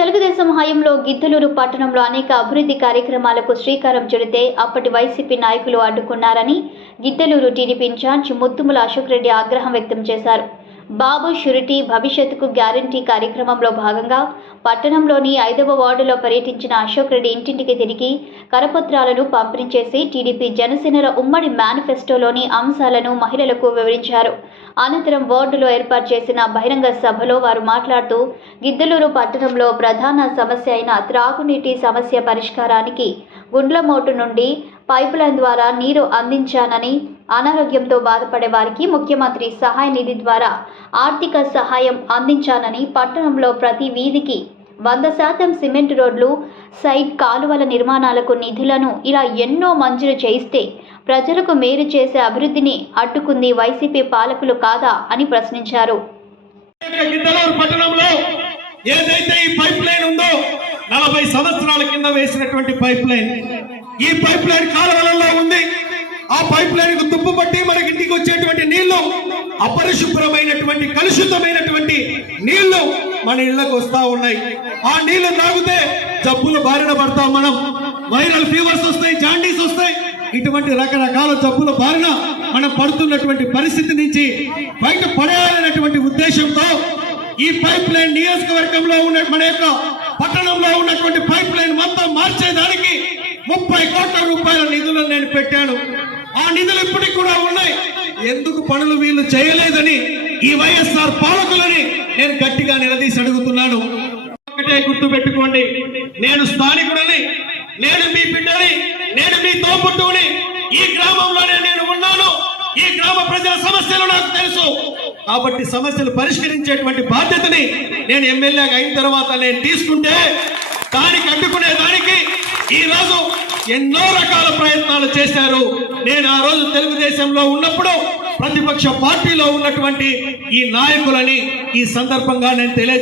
తెలుగుదేశం హయాంలో గిద్దలూరు పట్టణంలో అనేక అభివృద్ధి కార్యక్రమాలకు శ్రీకారం చుడితే అప్పటి వైసీపీ నాయకులు అడ్డుకున్నారని గిద్దలూరు టీడీపీ ఇన్ఛార్జ్ ముత్తుముల అశోక్ రెడ్డి ఆగ్రహం వ్యక్తం చేశారు. బాబు షూరిటీ భవిష్యత్తుకు గ్యారంటీ కార్యక్రమంలో భాగంగా పట్టణంలోని 5వ వార్డులో పర్యటించిన అశోక్ రెడ్డి ఇంటింటికి తిరిగి కరపత్రాలను పంపిణీ చేసి టీడీపీ జనసేనల ఉమ్మడి మేనిఫెస్టోలోని అంశాలను మహిళలకు వివరించారు. అనంతరం వార్డులో ఏర్పాటు చేసిన బహిరంగ సభలో వారు మాట్లాడుతూ గిద్దలూరు పట్టణంలో ప్రధాన సమస్య అయిన త్రాగునీటి సమస్య పరిష్కారానికి గుండ్లమోటు నుండి పైపులైన్ ద్వారా నీరు అందించానని, అనారోగ్యంతో బాధపడే వారికి ముఖ్యమంత్రి సహాయ నిధి ద్వారా ఆర్థిక సహాయం అందించానని, పట్టణంలో ప్రతి వీధికి 100% సిమెంట్ రోడ్లు, సైడ్ కాలువల నిర్మాణాలకు నిధులను ఇలా ఎన్నో మంజూరు చేయిస్తే ప్రజలకు మేలు చేసే అభివృద్ధిని అడ్డుకుంది వైసీపీ పాలకులు కాదా అని ప్రశ్నించారు. గిద్దలూరు పట్టణంలో ఏదైతే ఈ పైప్ లైన్ ఉందో 40 సంవత్సరాల కింద వేసినటువంటి పైప్ లైన్, ఈ పైప్ లైన్ కాలువలలో ఉంది. ఆ పైప్ లైన్ కు తుప్పు పట్టి మనకి ఇంటికి వచ్చేటువంటి నీళ్లు అపరిశుభ్రమైనటువంటి కలుషితమైనటువంటి నీళ్లు మన ఇళ్లకు వస్తా ఉన్నాయి. ఆ నీళ్లు తాగితే జబ్బులు బారిన పడతాం. మనం వైరల్ ఫీవర్స్ వస్తాయి, జాండీస్ వస్తాయి. ఇటువంటి రకరకాల జబ్బుల బారిన మనం పడుతున్నటువంటి పరిస్థితి నుంచి బయట పడేయాలనేటువంటి ఉద్దేశంతో ఈ పైప్ లైన్ నియోజకవర్గంలో ఉన్న మన యొక్క పట్టణంలో ఉన్నటువంటి పైప్ లైన్ మొత్తం మార్చేదానికి 30 కోట్ల రూపాయల నిధులను నేను పెట్టాను. ఆ నిధులు ఇప్పటికి కూడా ఉన్నాయి. ఎందుకు పనులు వీళ్ళు చేయలేదని ఈ వైఎస్ఆర్ పాలకులని నేను గట్టిగా నిలదీసి అడుగుతున్నాను. ఒకటే గుర్తు పెట్టుకోండి, నేను స్థానికుడిని, నేను మీ బిడ్డని, నేను మీ తోబుట్టుని. ఈ గ్రామంలోనే నేను ఉన్నాను. ఈ గ్రామ ప్రజల సమస్యలు నాకు తెలుసు. కాబట్టి సమస్యలు పరిష్కరించేటువంటి బాధ్యతని నేను ఎమ్మెల్యేగా అయిన తర్వాత నేను తీసుకుంటే దానికి అడ్డుకునే దానికి ఈ రోజు ఎన్నో రకాల ప్రయత్నాలు చేశారు. నేను ఆ రోజు తెలుగుదేశంలో ఉన్నప్పుడు ప్రతిపక్ష పార్టీలో ఉన్నటువంటి ఈ నాయకులని ఈ సందర్భంగా నేను